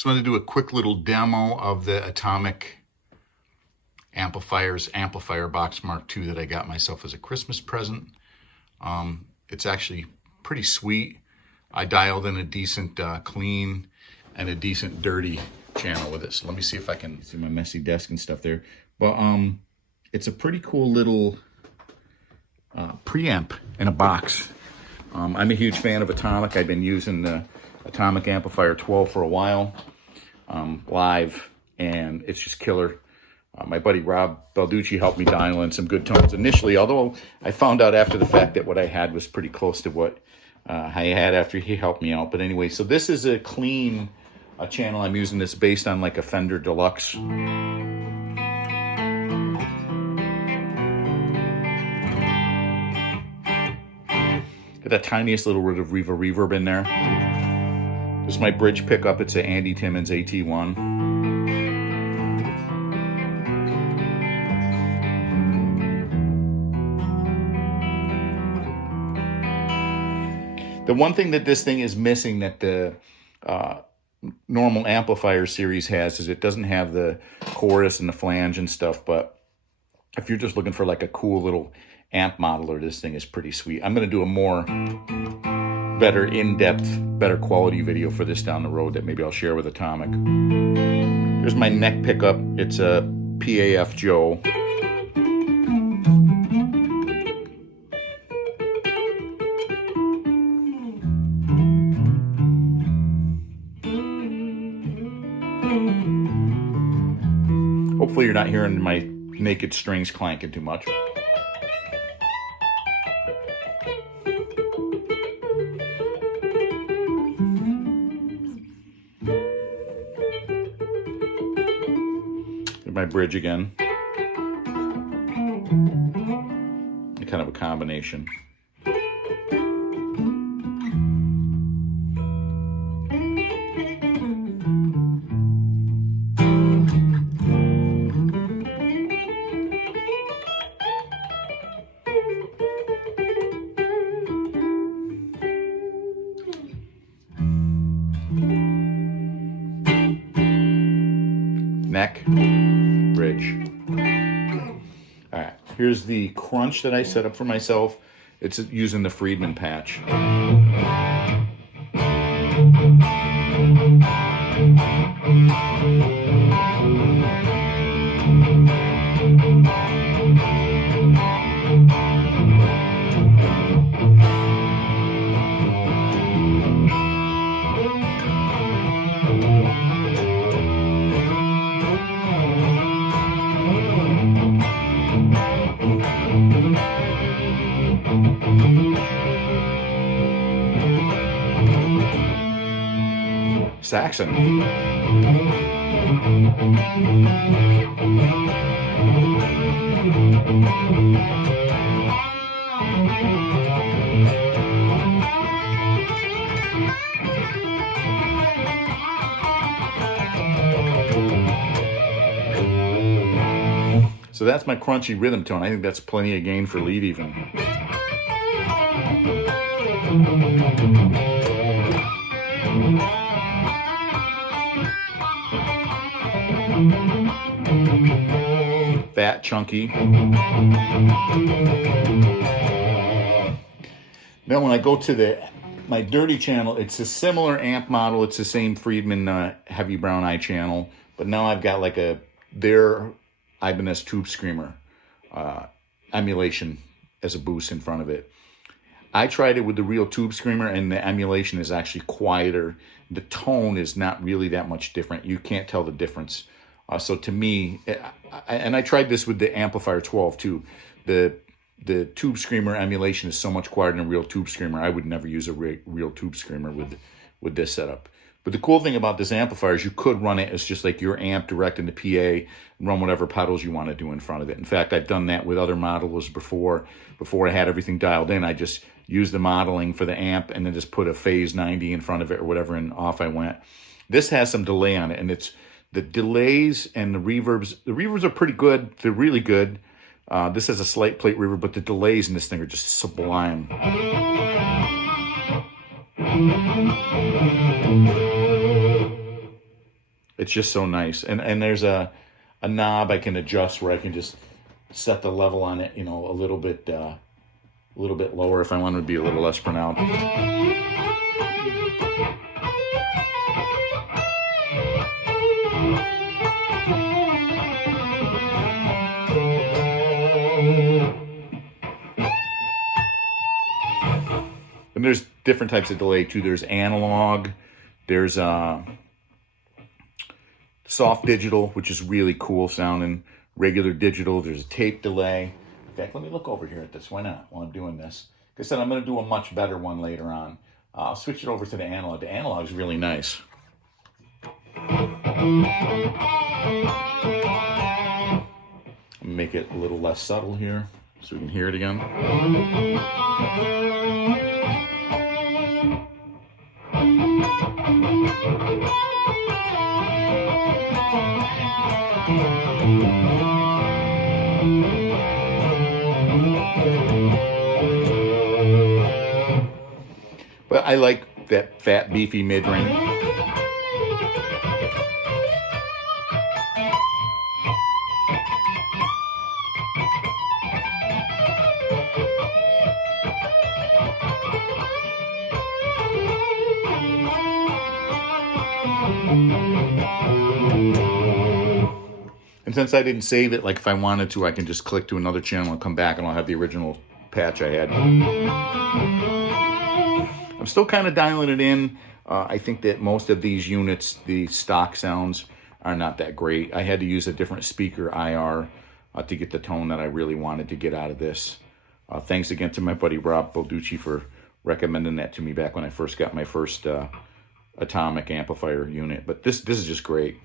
Just wanted to do a quick little demo of the Atomic Amplfirebox Mark II that I got myself as a Christmas present. It's actually pretty sweet. I dialed in a decent clean and a decent dirty channel with it. So let me see if I can see my messy desk and stuff there. But it's a pretty cool little preamp in a box. I'm a huge fan of Atomic. I've been using the Atomic Amplifier 12 for a while live, and it's just killer. My buddy Rob Balducci helped me dial in some good tones initially, although I found out after the fact that what I had was pretty close to what I had after he helped me out. But anyway, so this is a clean channel. I'm using this based on like a Fender Deluxe. Got that tiniest little bit of reverb in there. This is my bridge pickup. It's an Andy Timmons AT1. The one thing that this thing is missing that the normal amplifier series has is it doesn't have the chorus and the flange and stuff, but if you're just looking for like a cool little amp modeler, this thing is pretty sweet. I'm going to do a more better in-depth, better quality video for this down the road that maybe I'll share with Atomic. Here's my neck pickup. It's a PAF Joe. Hopefully you're not hearing my naked strings clanking too much. My bridge again. Kind of a combination. Neck, bridge. All right, here's the crunch that I set up for myself. It's using the Friedman patch. Saxon. So that's my crunchy rhythm tone. I think that's plenty of gain for lead even. Fat, chunky. Then when I go to my dirty channel, it's a similar amp model. It's the same Friedman Heavy Brown Eye channel, but now I've got like their Ibanez Tube Screamer emulation as a boost in front of it. I tried it with the real Tube Screamer, and the emulation is actually quieter. The tone is not really that much different. You can't tell the difference. So to me, and I tried this with the Amplifier 12 too. The Tube Screamer emulation is so much quieter than a real Tube Screamer. I would never use a real Tube Screamer with this setup. But the cool thing about this amplifier is you could run it as just like your amp direct into PA and run whatever pedals you want to do in front of it. In fact, I've done that with other modelers before. Before I had everything dialed in, I just used the modeling for the amp and then just put a phase 90 in front of it or whatever, and off I went. This has some delay on it, and it's the delays and the reverbs. The reverbs are pretty good. They're really good. This has a slight plate reverb, but the delays in this thing are just sublime. It's just so nice. And there's a knob I can adjust where I can just set the level on it, you know, a little bit lower if I want it to be a little less pronounced. And there's different types of delay too. There's analog, there's soft digital, which is really cool sounding, regular digital, there's a tape delay. In fact, let me look over here at this. Why not? While I'm doing this. Like I said, I'm going to do a much better one later on. I'll switch it over to the analog. The analog is really nice. Make it a little less subtle here so we can hear it again. But I like that fat, beefy mid-range. And since I didn't save it, like if I wanted to, I can just click to another channel and come back and I'll have the original patch I had. I'm still kind of dialing it in. I think that most of these units, the stock sounds are not that great. I had to use a different speaker IR to get the tone that I really wanted to get out of this. Thanks again to my buddy Rob Balducci for recommending that to me back when I first got my first Atomic amplifier unit. But this is just great.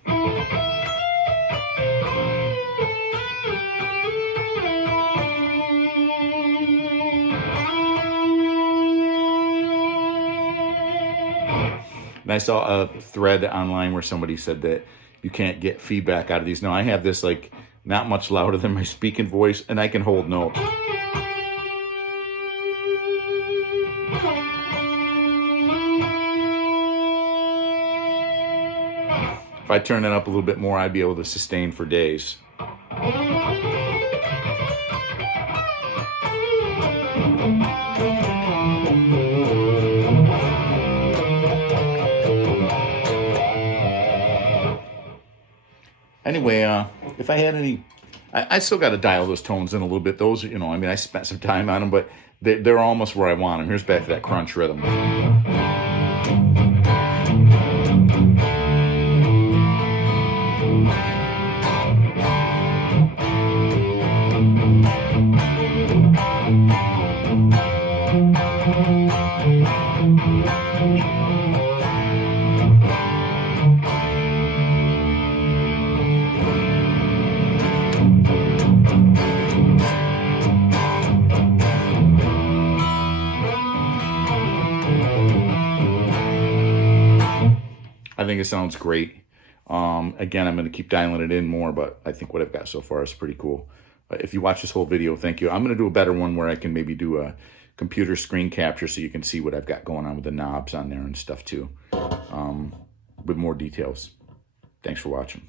And I saw a thread online where somebody said that you can't get feedback out of these. Now I have this like not much louder than my speaking voice, and I can hold notes. If I turn it up a little bit more, I'd be able to sustain for days. Anyway, if I had any, I still got to dial those tones in a little bit. Those, you know, I mean, I spent some time on them, but they're almost where I want them. Here's back to that crunch rhythm. I think it sounds great. Again, I'm going to keep dialing it in more, but I think what I've got so far is pretty cool. If you watch this whole video, thank you. I'm going to do a better one where I can maybe do a computer screen capture so you can see what I've got going on with the knobs on there and stuff too, with more details. Thanks for watching.